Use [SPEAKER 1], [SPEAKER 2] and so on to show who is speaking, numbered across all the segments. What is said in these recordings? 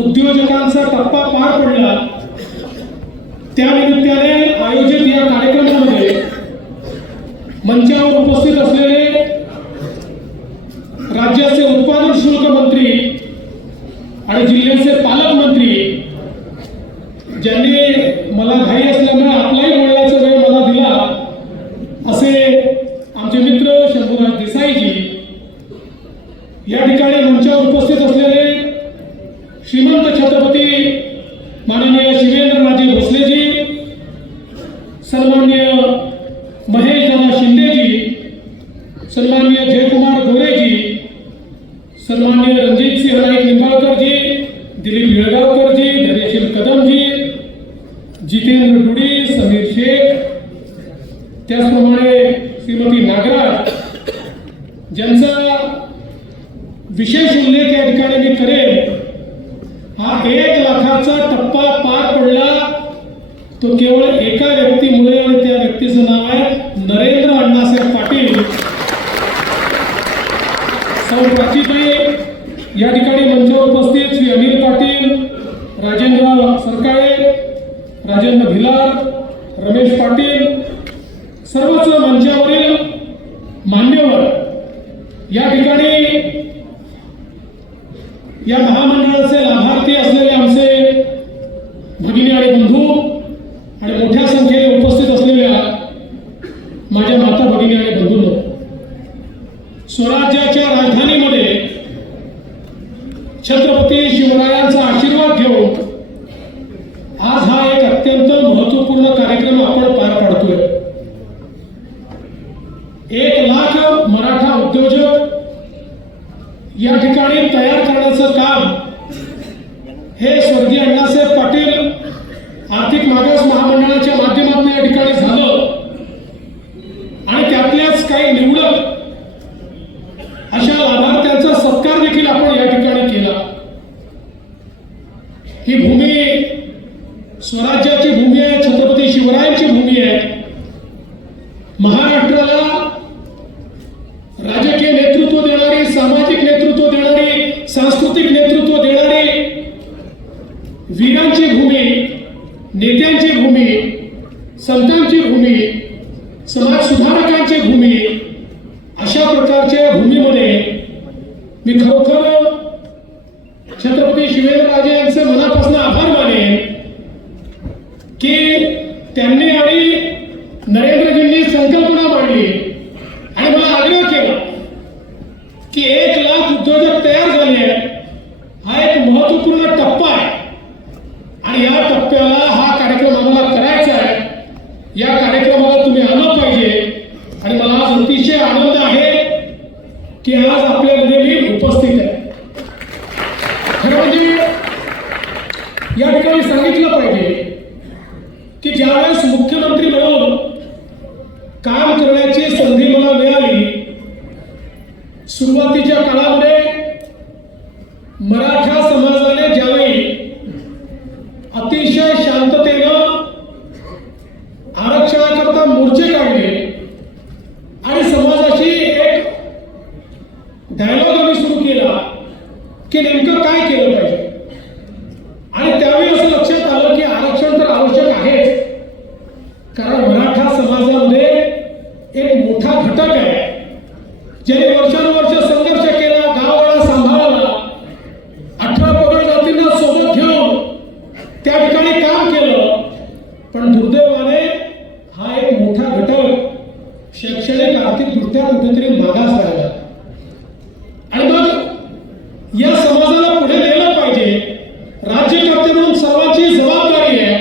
[SPEAKER 1] उद्योजकांचा टप्पा पार पडला. त्यानिमित्ताने आयोजित या कार्यक्रमामध्ये मंचावर उपस्थित असलेले राज्याचे उत्पादन शुल्क मंत्री आणि जिल्ह्याचे पालकमंत्री ज्यांनी मला घाई असल्यामुळे आपलाही बोलण्याचा वेळ मला दिला असे आमचे मित्र शंभूराज देसाईजी या ठिकाणी मंचावर उपस्थित असलेले श्रीमंत छत्रपती माननीय शिवेंद्रराजे भोसलेजी सन्मान्य महेश दादा शिंदेजी सन्मान्य जयकुमार गोरेजी सन्मान्य रणजित सिंह नाईक निंबाळकरजी दिलीप येळगावकरजी धैर्यशील कदमजी जितेंद्र डुडी समीर शेख त्याचप्रमाणे श्रीमती नागराज ज्यांचा विशेष उल्लेख या ठिकाणी मी करेन. हा एक लाखाचा टप्पा पार पडला. तो केवळ एका व्यक्तीमुळे आणि त्या व्यक्तीचं नाव आहे नरेंद्र अण्णासाहेब पाटील. सौ प्राचीताई या ठिकाणी मंचावर उपस्थित श्री अनिल पाटील राजेंद्र सरकाळे राजेंद्र भिलार रमेश पाटील सर्वच मंचावरील मान्यवर या ठिकाणी या महामंडळाचे लाभार्थी असलेले आमचे भगिनी आणि बंधू आणि मोठ्या संख्येने उपस्थित असलेल्या माझ्या माता भगिनी आणि बंधूंनो स्वराज्याच्या राजधानीमध्ये छत्रपती शिवरायांचा आशीर्वाद घेऊन आज हा एक अत्यंत महत्त्वपूर्ण कार्यक्रम आपण पार पाडतोय एक लाख मराठा उद्योजक या ठिकाणी तयार करण्याचं काम हे स्वर्गीय अण्णासाहेब पाटील आर्थिक मागास महामंडळाच्या माध्यमातून या ठिकाणी झालं. आणि त्यातल्याच काही निवडक अशा लाभार्थ्यांचा सत्कार देखील आपण या ठिकाणी केला. ही भूमी स्वराज भूमी समाज सुधारकांच्या भूमी अशा प्रकारच्या भूमीमध्ये मी खरोखर छत्रपती शिवेंद्रराजे यांचे मनापासून आभार मानेन की त्यांनी आणि नरेंद्रजींनी संकल्पना मांडली आणि मला आग्रह केला की एक लाख उद्योजक तयार झाले आहेत हा एक महत्त्वपूर्ण टप्पा आहे आणि या टप्प्याला हा कार्यक्रम आम्हाला करायचा आहे या कार्यक्रमाला तुम्ही आलं पाहिजे आणि मला आज अतिशय आनंद आहे की आज आपल्या मी उपस्थित आहे खरं म्हणजे या ठिकाणी सांगितलं पाहिजे की ज्यावेळेस मुख्यमंत्री म्हणून काम करण्याची संधी मला मिळाली सुरुवातीच्या काळामध्ये मराठा समाजाने ज्यावेळी अतिशय शांततेनं आरक्षणाकरता मोर्चे काढले आणि समाजाशी एक डायलॉग आम्ही सुरू केला की नेमकं काय केलं पाहिजे? आणि त्यावेळी असं लक्षात आलं की आरक्षण तर आवश्यक आहेच कारण मराठा समाजामध्ये एक मोठा घटक आहे ज्याने वर्षानुवर्ष संघर्ष केला गावाला सांभाळला अठरा पगड जातींना सोबत घेऊन त्या ठिकाणी काम केलं पण दुर्दैवाने हा एक मोठा घटक शैक्षणिक आर्थिकदृष्ट्या कुठेतरी मागास राहिला आणि मग या समाजाला पुढे नेलं पाहिजे राज्यकर्ते म्हणून सर्वांची जबाबदारी आहे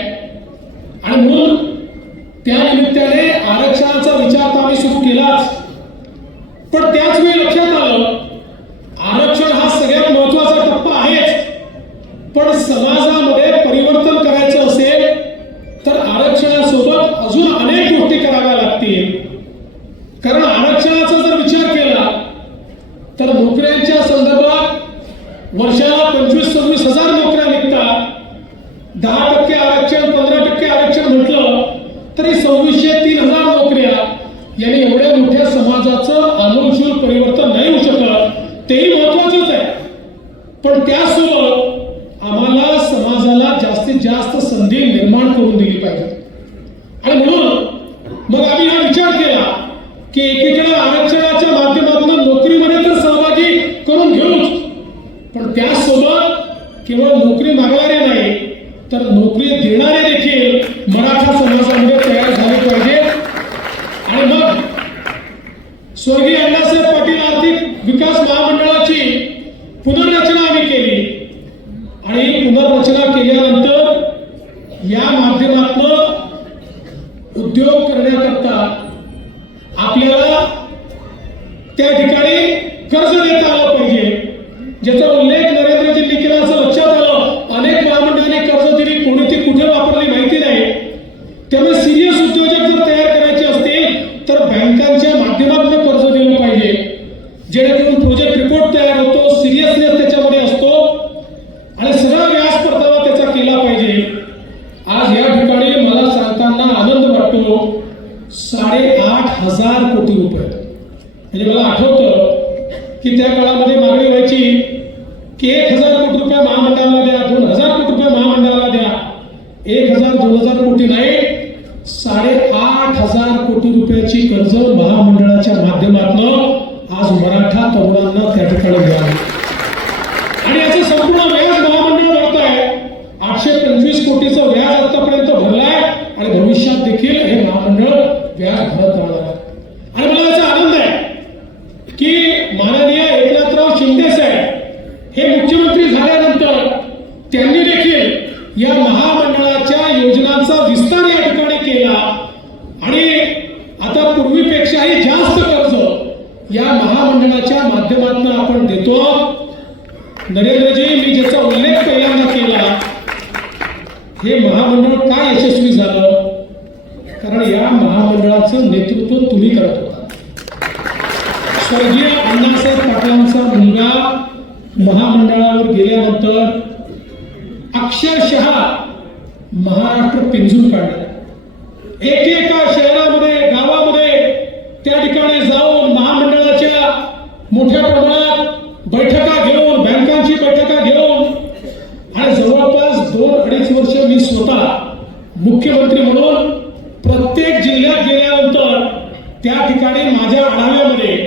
[SPEAKER 1] आणि म्हणून त्या निमित्ताने आरक्षणाचा विचार तर आम्ही सुरू केलाच पण त्याच वेळी लक्षात आलं आरक्षण हा सगळ्यात महत्त्वाचा टप्पा आहेच पण समाजामध्ये परिवर्तन करायचं असेल तर आरक्षणासोबत अजून अनेक गोष्टी कराव्या लागतील कारण आरक्षणाचा जर विचार केला तर नोकऱ्यांच्या संदर्भात वर्षाला पंचवीस सव्वीस हजार नोकऱ्या निघतात दहा टक्के आरक्षण पंधरा टक्के आरक्षण म्हटलं तरी सव्वीसशे तीन हजार नोकऱ्या यांनी एवढ्या मोठ्या समाजाचं आमूलशूल परिवर्तन नाही होऊ शकत. तेही महत्वाचंच आहे. पण त्या आम्हाला मग आम्ही हा विचार केला की एकीकडे आरक्षणाच्या माध्यमातून नोकरीमध्ये तर सहभागी करून घेऊच पण त्याचसोबत केवळ नोकरी मागणारे नाही तर नोकरी देणारे देखील मराठा समाजामध्ये तयार झाले पाहिजे आणि मग स्वर्गीय अण्णासाहेब पाटील आर्थिक विकास महामंडळाची पुनर्रचना आम्ही केली आणि पुनर्रचना केल्यानंतर या माध्यमातून उद्योग करण्याकरता आपल्याला त्या ठिकाणी कर्ज देता आलं पाहिजे ज्याचा उल्लेख नरेंद्रजींनी केला असं लक्षात आलं अनेक महामंडळांनी कर्ज दिली कोणी ती कुठे वापरली माहिती नाही त्यामुळे सिरियस उद्योजक जर तयार करायचे असतील तर बँकांच्या माध्यमातून कर्ज दिलं पाहिजे जेणेकरून प्रोजेक्ट रिपोर्ट तयार होतो सिरियसनेस त्याच्यामध्ये असतो आणि सरळ व्याज परतावा त्याचा केला पाहिजे आज या ठिकाणी मला सांगताना आनंद वाटतो साडेआठ हजार कोटी रुपये म्हणजे मला आठवतं की त्या काळामध्ये मागणी व्हायची की एक हजार कोटी रुपये महामंडळाला द्या दोन हजार कोटी रुपये महामंडळाला द्या एक हजार दोन हजार कोटी नाही साडेआठ हजार कोटी रुपयाची कर्ज महामंडळाच्या माध्यमातून आज मराठा तरुणांना त्या ठिकाणी मिळाली आणि याचं संपूर्ण व्याज महामंडळ भरत आहे आठशे पंचवीस कोटीचं व्याज आतापर्यंत भरलाय आणि भविष्यात देखील हे महामंडळ व्याज भरत राहणार आहे आणि मला याचा आनंद आहे की माननीय एकनाथराव शिंदे साहेब हे मुख्यमंत्री झाल्यानंतर त्यांनी देखील या महामंडळाच्या योजनांचा विस्तार या ठिकाणी केला आणि आता पूर्वीपेक्षाही जास्त कर्ज या महामंडळाच्या माध्यमातून आपण देतो नरेंद्रजी मी ज्याचा उल्लेख पहिल्यांदा केला हे महामंडळ का यशस्वी झालं? कारण या महामंडळाचं नेतृत्व तुम्ही करत होता. स्वर्गीय अण्णासाहेब पाटलांचा मुलगा महामंडळावर गेल्यानंतर अक्षरशः महाराष्ट्र पिंजून काढला. एकेका शहरामध्ये गावामध्ये त्या ठिकाणी जाऊन महामंडळाच्या मोठ्या प्रमाणात वर्ष मी स्वतः मुख्यमंत्री म्हणून प्रत्येक जिल्ह्यात गेल्यानंतर त्या ठिकाणी माझ्या आढाव्यामध्ये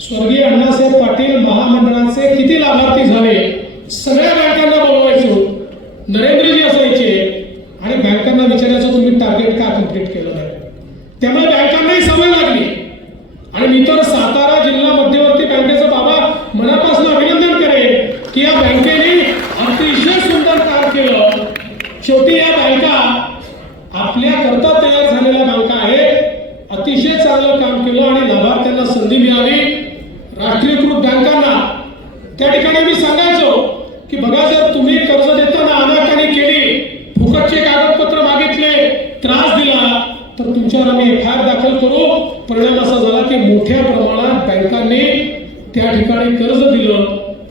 [SPEAKER 1] स्वर्गीय अण्णासाहेब पाटील महामंडळाचे किती लाभार्थी झाले सगळ्या बँकांना बोलवायचो नरेंद्रजी असायचे आणि बँकांना विचारायचं तुम्ही टार्गेट का कंप्लीट केलं नाही त्यामुळे बँकांनाही सवय लागली आणि मी तर सातारा जिल्हा मध्यवर्ती बँकेचा बाबा मनापासून अभिनंदन करेन की या बँकेने अतिशय सुंदर काम केलं शेवटी या बँका आपल्या करता तयार झालेल्या बँका आहेत अतिशय चांगलं काम केलं आणि लाभार्थ्यांना संधी मिळाली. राष्ट्रीयकृत बँकांना. त्या ठिकाणी मी सांगायचो की बघा जर तुम्ही कर्ज देताना अनाकानी केली फुकटचे कागदपत्र मागितले त्रास दिला तर तुमच्यावर आम्ही एफ आय आर दाखल करू. परिणाम असा झाला की मोठ्या प्रमाणात बँकांनी त्या ठिकाणी कर्ज दिलं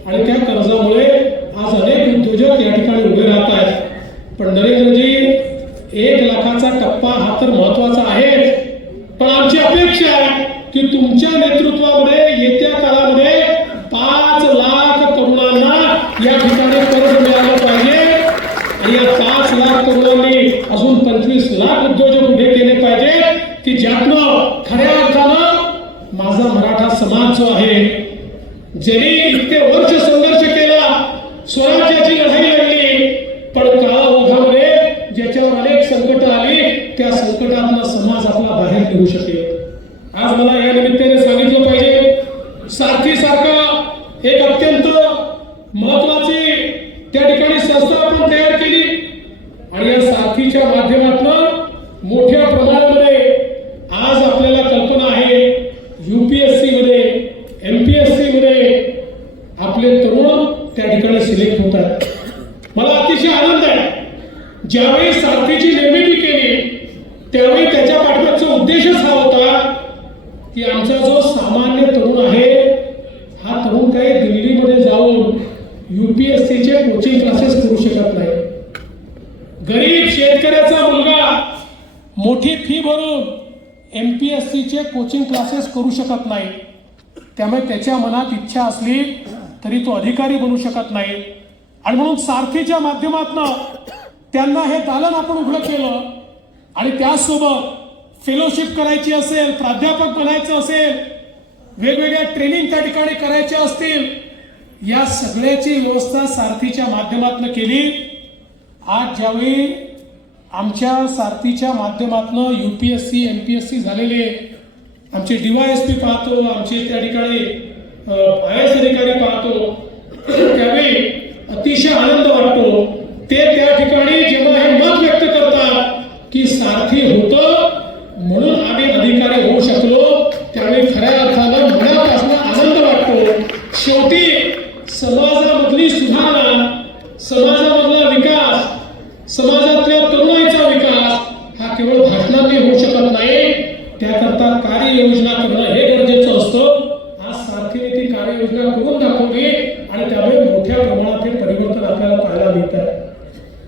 [SPEAKER 1] आणि त्या कर्जामुळे आज अनेक उद्योजक या ठिकाणी उभे राहत आहेत. पण नरेंद्रजी की तुमच्या नेतृत्वामध्ये येत्या काळामध्ये पाच लाख तरुणांना या ठिकाणी कर्ज मिळालं पाहिजे. आणि या पाच लाख तरुणांनी अजून पंचवीस लाख उद्योजक उभे केले पाहिजे की ज्यातनं खऱ्या अर्थानं माझा मराठा समाज जो आहे ज्यांनी इतके वर्ष संघर्ष केला स्वराज्याची लढाई लढली पण काळा ओघामध्ये ज्याच्यावर अनेक संकट आली त्या संकटातनं समाज आपला बाहेर निघू शकेल आज मला या निमित्ताने सांगितलं पाहिजे सारथी सारखा एक अत्यंत महत्वाची त्या ठिकाणी संस्था आपण तयार केली आणि या साथीच्या माध्यमातून मोठ्या प्रमाणामध्ये आज आपल्याला कल्पना आहे युपीएससी मध्ये एमपीएससी मध्ये आपले तरुण त्या ठिकाणी सिलेक्ट होतात मला अतिशय आनंद आहे ज्यावेळी सारथीची निर्मिती केली त्यावेळी त्याच्या पाठीमागचा उद्देशच हा होता की आमचा जो सामान्य तरुण आहे हा तरुण काही दिल्लीमध्ये जाऊन युपीएससीचे कोचिंग क्लासेस करू शकत नाही. गरीब शेतकऱ्याचा मुलगा मोठी फी भरून एम पी एस सीचे कोचिंग क्लासेस करू शकत नाही. त्यामुळे त्याच्या मनात इच्छा असली तरी तो अधिकारी बनू शकत नाही. आणि म्हणून सारथीच्या माध्यमातून त्यांना हे दालन आपण उघडं केलं. आणि त्याचसोबत फेलोशिप करायची असेल प्राध्यापक बनायचं असेल वेगवेगळ्या ट्रेनिंग त्या ठिकाणी करायच्या असतील या सगळ्याची व्यवस्था सारथीच्या माध्यमातून केली. आज ज्यावेळी आमच्या सारथीच्या माध्यमातून U P S C M P S C झालेले आमचे डीवायएसपी पाहतो आमचे त्या ठिकाणी आय एस अधिकारी पाहतो त्यावेळी अतिशय आनंद वाटतो. ते त्या ठिकाणी जेव्हा हे मत व्यक्त करतात की सारथी होतं म्हणून आम्ही अधिकारी होऊ शकलो त्यावेळी खऱ्या अर्थानं मनापासून आनंद वाटतो शेवटी समाजामधली सुधारणा समाजामधला विकास समाजातल्या तरुणाईचा विकास हा केवळ भाषणाने होऊ शकत नाही त्याकरता कार्ययोजना करणं हे गरजेचं असतं. आज सारखीने ती कार्ययोजना करून दाखवली आणि त्यामुळे मोठ्या प्रमाणात हे परिवर्तन आपल्याला पाहायला मिळत आहे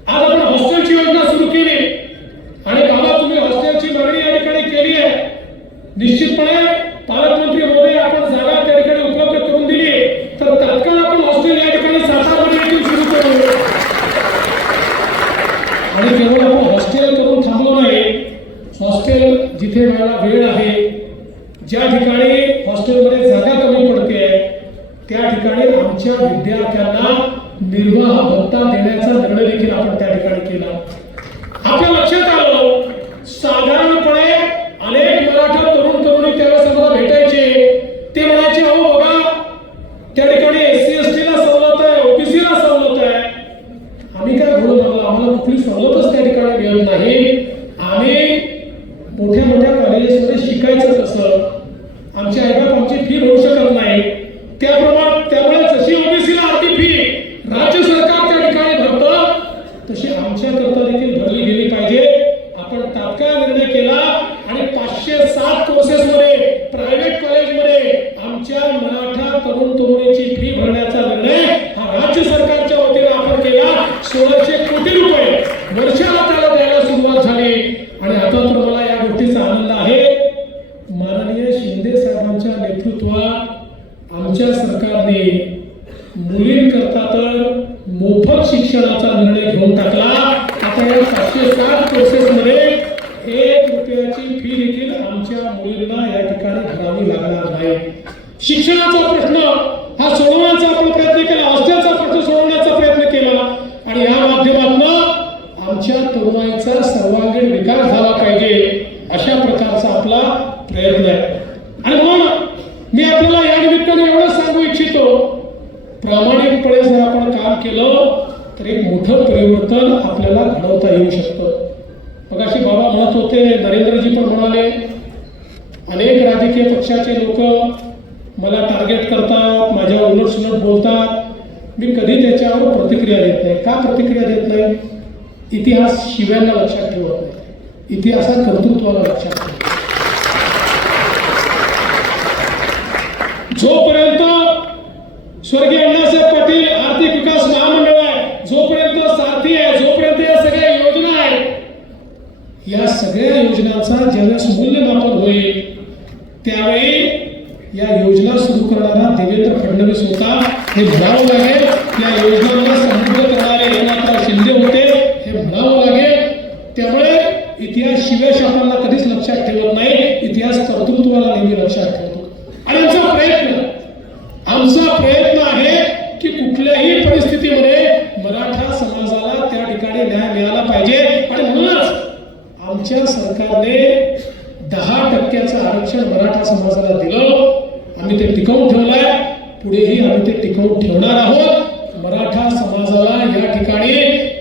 [SPEAKER 1] आज आपण हॉस्टेलची योजना सुरू केली आणि बाबा तुम्ही हॉस्टेलची मागणी या ठिकाणी केली आहे निश्चितपणे पालकमंत्री महोदय आपण जागा त्या ठिकाणी उपलब्ध करून दिली तर तात्काळ आपण हॉस्टेल या ठिकाणी सातारमध्ये देखील सुरू करू आणि केवळ आपण हॉस्टेल करून थांबलो नाही हॉस्टेल जिथे मला वेळ आहे ज्या ठिकाणी हॉस्टेलमध्ये जागा कमी पडते त्या ठिकाणी आमच्या विद्यार्थ्यांना निर्वाह भत्ता देण्याचा निर्णय देखील आपण त्या ठिकाणी केला. आपल्या मुलींकरता तर मोफत शिक्षणाचा निर्णय घेऊन टाकला. आता या सातशे सात कोर्सेसमध्ये एक रुपयाची फी देखील आमच्या मुलींना या ठिकाणी भरावी लागणार नाही. शिक्षणाचा प्रश्न हा सोडवण्याचा आपण प्रयत्न केला हॉस्टेलचा प्रश्न सोडवण्याचा प्रयत्न केला आणि या माध्यमातून आमच्या तरुणाईचा सर्वांगीण विकास झाला पाहिजे अशा प्रकारचा आपला प्रयत्न आहे आणि म्हणून मी आपल्याला या निमित्ताने एवढं सांगू इच्छितो प्रामाणिकपणे जर आपण काम केलं तर एक मोठं परिवर्तन आपल्याला घडवता येऊ शकतं. मग अशी बाबा म्हणत होते नरेंद्रजी पण म्हणाले अनेक राजकीय पक्षाचे लोक मला टार्गेट करतात माझ्या उलट सुलट बोलतात. मी कधी त्याच्यावर प्रतिक्रिया देत नाही. का प्रतिक्रिया देत नाही? इतिहास शिव्यांना लक्षात ठेवत नाही. इतिहासात कर्तृत्वाला लक्षात ठेवत जोपर्यंत स्वर्गीय अण्णासाहेब पाटील आर्थिक विकास महामंडळ आहे जोपर्यंत सारथी आहे जोपर्यंत या सगळ्या योजना आहेत या सगळ्या योजनांचा ज्यावेळेस मूल्यमापन होईल त्यावेळी या योजना सुरू करणारा देवेंद्र फडणवीस होता. हे म्हणावं लागेल या योजनांना समृद्ध करणारे एकनाथराव शिंदे होते हे म्हणावं लागेल त्यामुळे इतिहास शिवशापांना कधीच लक्षात ठेवत नाही इतिहास कर्तृत्वाला नेहमी लक्षात ठेवतो आणि आमचा प्रयत्न आमचा प्रयत्न आहे की कुठल्याही परिस्थितीमध्ये मराठा समाजाला त्या ठिकाणी न्याय मिळाला पाहिजे आणि म्हणूनच आमच्या सरकारने दहा टक्क्याचं आरक्षण मराठा समाजाला दिलं आम्ही ते टिकवून ठेवलंय. पुढेही आम्ही ते टिकवून ठेवणार आहोत. मराठा समाजाला या ठिकाणी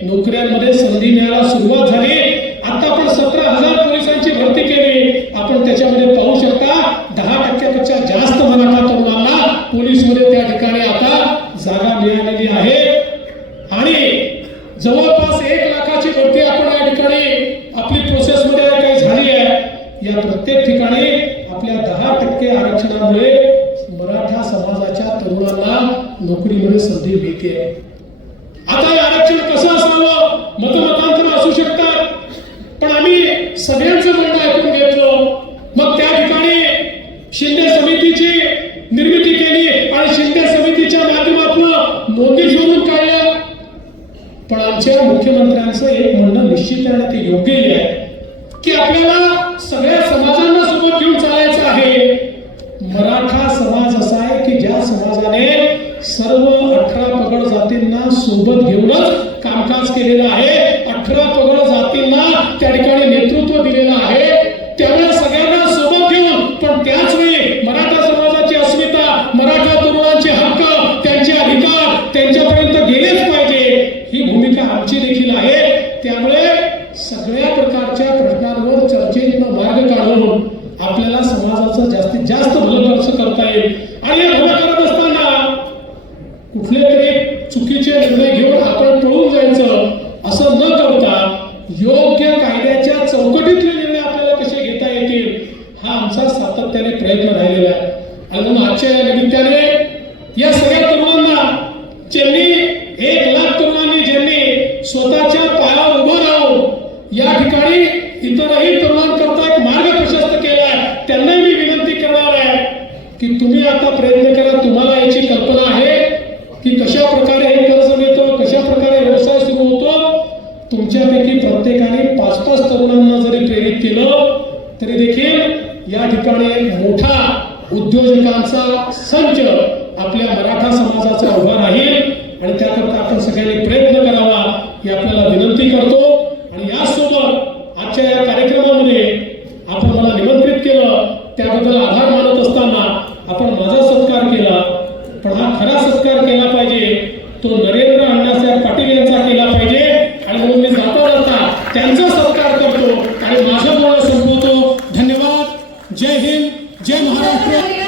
[SPEAKER 1] नोकऱ्यांमध्ये संधी मिळायला सुरुवात झाली. आता आपण सतरा हजार पोलिसांची भरती केली. आपण त्याच्यामध्ये पाहू शकता दहा टक्क्यापेक्षा जास्त मराठा तरुणांना पोलीसमध्ये त्या ठिकाणी आता जागा मिळालेली आहे आणि जवळपास एक लाखाची भरती आपण या ठिकाणी आपली प्रोसेसमध्ये काही झाली आहे या प्रत्येक ठिकाणी आपल्या दहा टक्के आरक्षणामुळे मराठा समाजाच्या तरुणांना नोकरीमध्ये संधी मिळते. आता हे आरक्षण कसं असावं? मतमतांतर अठरा पगड जातींना सोबत घेऊनच कामकाज केलेलं आहे. अठरा पगड जातींना त्या ठिकाणी नेतृत्व तरी देखील या ठिकाणी मोठा उद्योजकांचा संच आपल्या मराठा समाजाचा उभा राहील आणि त्याकरता आपण सगळ्यांनी प्रयत्न Jai Hind, Jai Maharashtra.